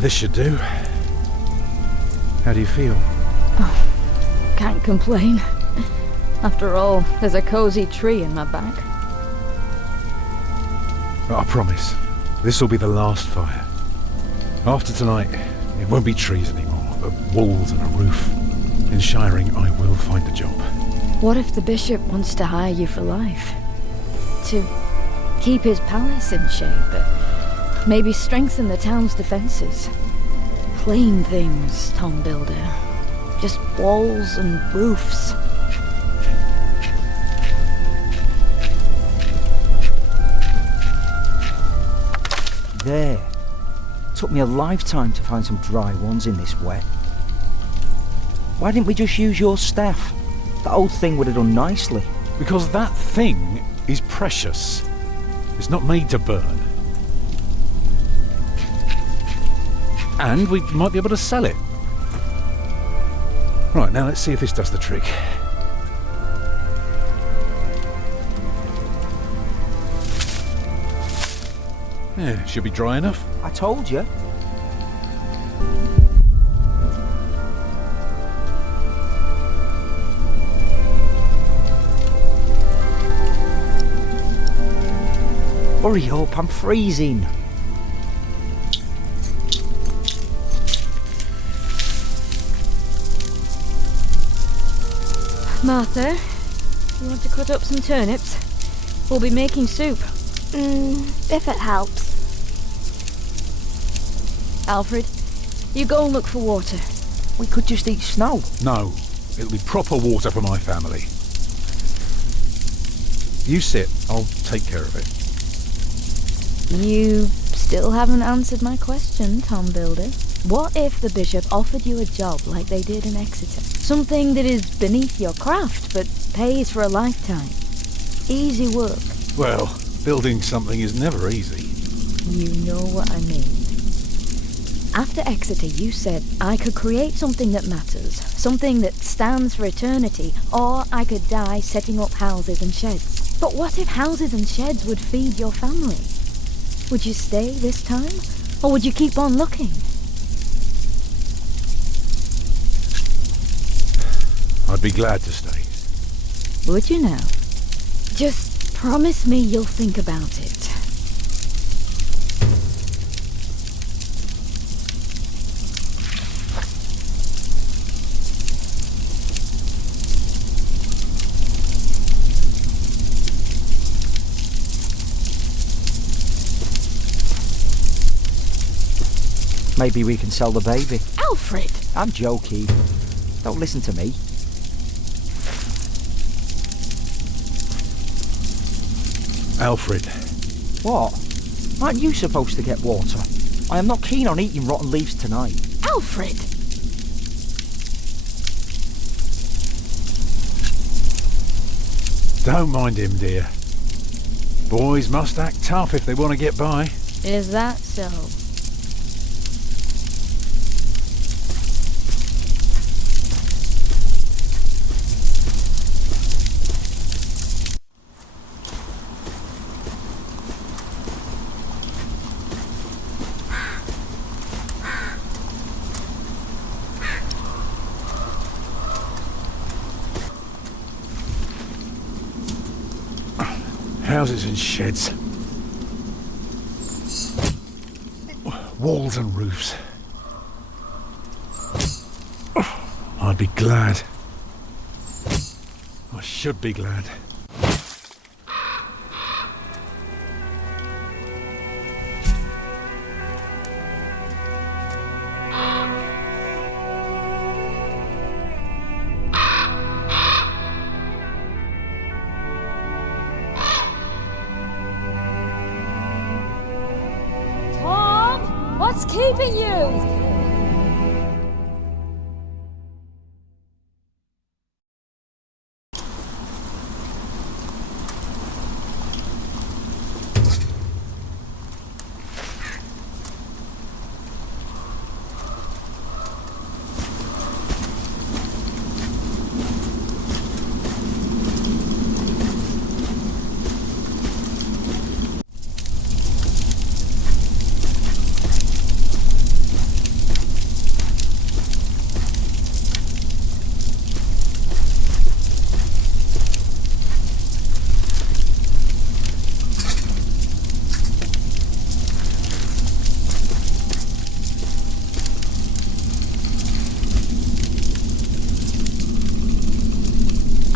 This should do. How do you feel? Oh, can't complain. After all, there's a cozy tree in my back. I promise, this will be the last fire. After tonight, it won't be trees anymore, but walls and a roof. In Shiring, I will find a job. What if the bishop wants to hire you for life? To keep his palace in shape, but maybe strengthen the town's defences? Plain things, Tom Builder. Just walls and roofs. There. Took me a lifetime to find some dry ones in this wet. Why didn't we just use your staff? That old thing would have done nicely. Because that thing is precious. It's not made to burn. And we might be able to sell it. Right, now let's see if this does the trick. Yeah, should be dry enough. I told you. Hurry up, I'm freezing. Martha, you want to cut up some turnips? We'll be making soup. If it helps. Alfred, you go and look for water. We could just eat snow. No, it'll be proper water for my family. You sit, I'll take care of it. You still haven't answered my question, Tom Builder. What if the bishop offered you a job like they did in Exeter? Something that is beneath your craft, but pays for a lifetime. Easy work. Well, building something is never easy. You know what I mean. After Exeter, you said I could create something that matters, something that stands for eternity, or I could die setting up houses and sheds. But what if houses and sheds would feed your family? Would you stay this time, or would you keep on looking? I'd be glad to stay. Would you now? Just promise me you'll think about it. Maybe we can sell the baby. Alfred! I'm joking. Don't listen to me. Alfred. What? Aren't you supposed to get water? I am not keen on eating rotten leaves tonight. Alfred! Don't mind him, dear. Boys must act tough if they want to get by. Is that so? Houses and sheds. Walls and roofs. I'd be glad. I should be glad. What's keeping you?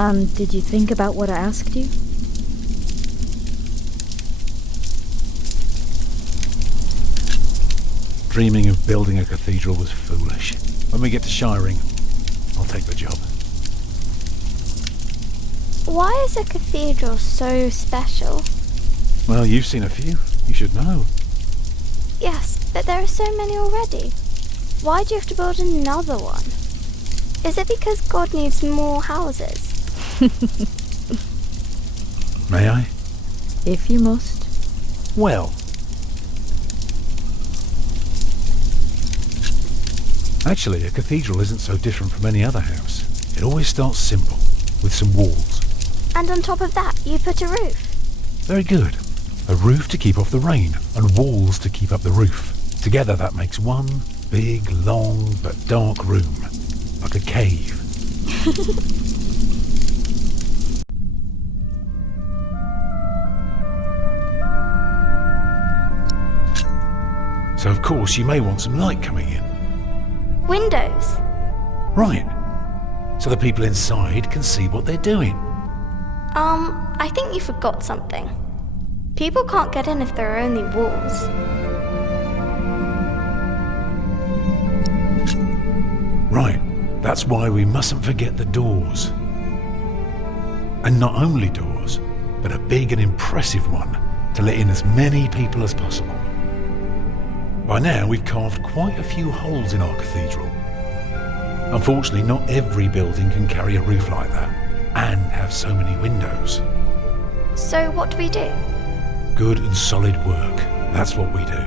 And did you think about what I asked you? Dreaming of building a cathedral was foolish. When we get to Shiring, I'll take the job. Why is a cathedral so special? Well, you've seen a few. You should know. Yes, but there are so many already. Why do you have to build another one? Is it because God needs more houses? May I? If you must. Well. Actually, a cathedral isn't so different from any other house. It always starts simple, with some walls. And on top of that, you put a roof. Very good. A roof to keep off the rain, and walls to keep up the roof. Together that makes one big, long, but dark room. Like a cave. So of course you may want some light coming in. Windows. Right. So the people inside can see what they're doing. I think you forgot something. People can't get in if there are only walls. Right. That's why we mustn't forget the doors. And not only doors, but a big and impressive one to let in as many people as possible. By now we've carved quite a few holes in our cathedral. Unfortunately, not every building can carry a roof like that and have so many windows. So what do we do? Good and solid work. That's what we do.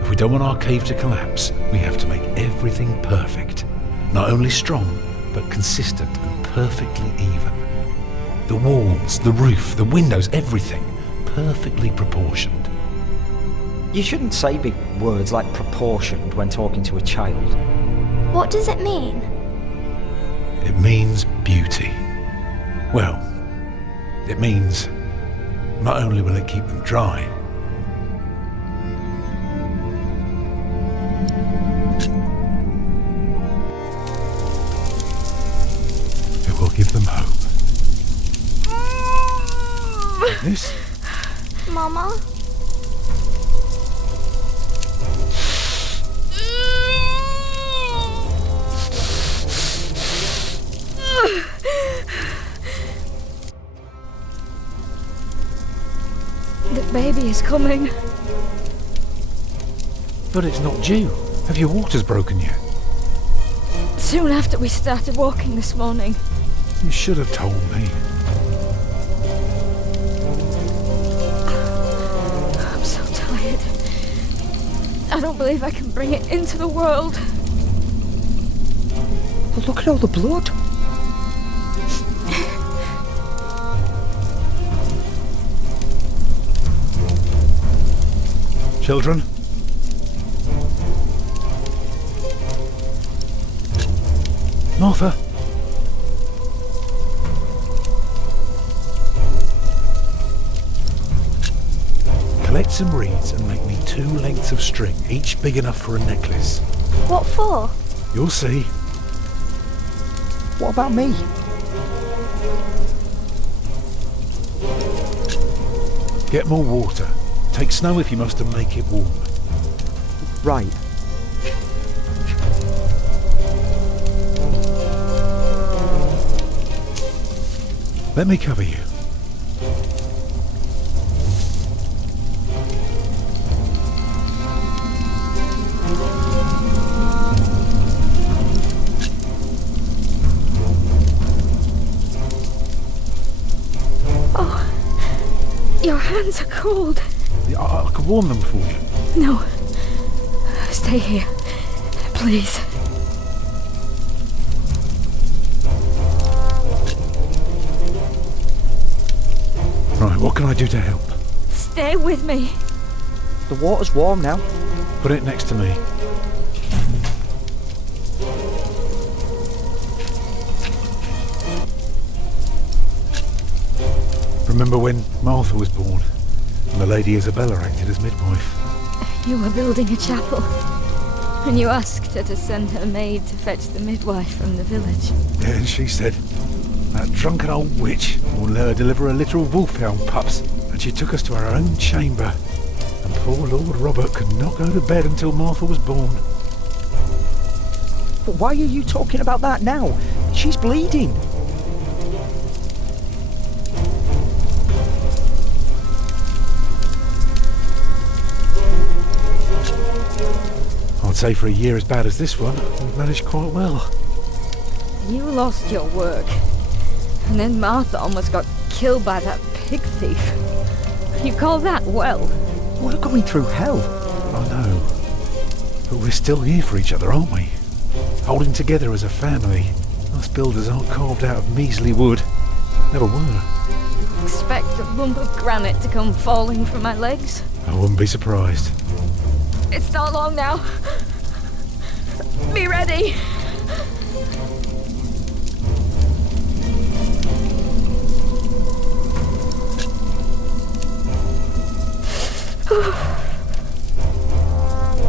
If we don't want our cave to collapse, we have to make everything perfect. Not only strong, but consistent and perfectly even. The walls, the roof, the windows, everything perfectly proportioned. You shouldn't say big words like proportioned when talking to a child. What does it mean? It means beauty. Well, it means not only will it keep them dry, it will give them hope. This? Mama? The baby is coming. But it's not due. Have your waters broken yet? Soon after we started walking this morning. You should have told me. I'm so tired. I don't believe I can bring it into the world. But look at all the blood. Children? Martha? Collect some reeds and make me 2 lengths of string, each big enough for a necklace. What for? You'll see. What about me? Get more water. Take snow if you must and make it warm. Right. Let me cover you. Oh, your hands are cold. I could warm them for you. No. Stay here. Please. Right, what can I do to help? Stay with me. The water's warm now. Put it next to me. Remember when Martha was born and the Lady Isabella acted as midwife? You were building a chapel, and you asked her to send her maid to fetch the midwife from the village. Yeah, and she said, That drunken old witch will let her deliver her literal wolfhound pups, and she took us to our own chamber. And poor Lord Robert could not go to bed until Martha was born. But why are you talking about that now? She's bleeding. I'd say for a year as bad as this one, we've managed quite well. You lost your work. And then Martha almost got killed by that pig thief. You call that well? We're going through hell. I know. But we're still here for each other, aren't we? Holding together as a family. Us builders aren't carved out of measly wood. Never were. Expect a lump of granite to come falling from my legs? I wouldn't be surprised. It's not long now. Be ready.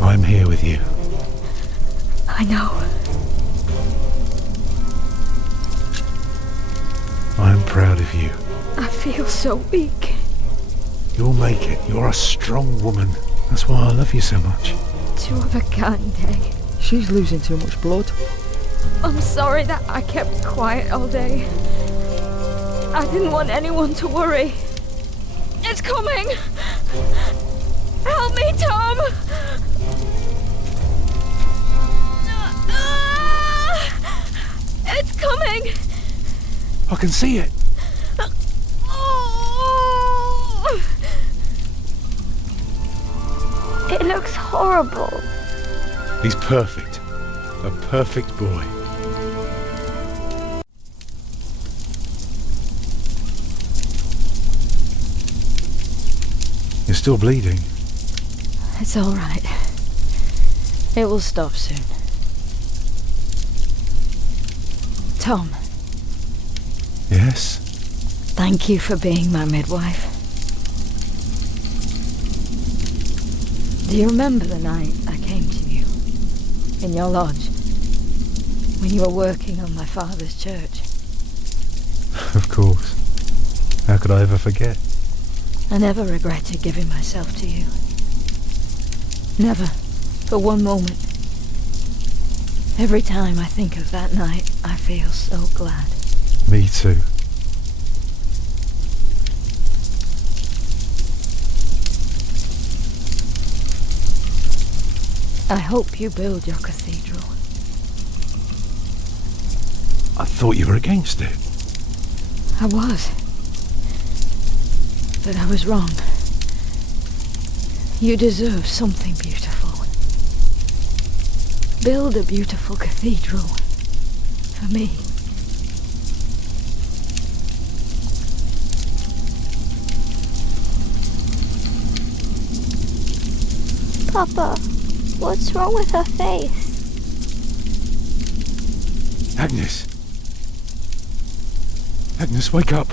I'm here with you. I know. I'm proud of you. I feel so weak. You'll make it. You're a strong woman. That's why I love you so much. Two of a kind, eh? She's losing too much blood. I'm sorry that I kept quiet all day. I didn't want anyone to worry. It's coming! Help me, Tom! It's coming! I can see it. It looks horrible. He's perfect. A perfect boy. You're still bleeding. It's all right. It will stop soon. Tom, Yes? thank you for being my midwife. Do you remember the night I came to you, in your lodge, when you were working on my father's church? Of course. How could I ever forget? I never regretted giving myself to you. Never, for one moment. Every time I think of that night, I feel so glad. Me too. I hope you build your cathedral. I thought you were against it. I was. But I was wrong. You deserve something beautiful. Build a beautiful cathedral. For me. Papa, what's wrong with her face? Agnes! Agnes, wake up!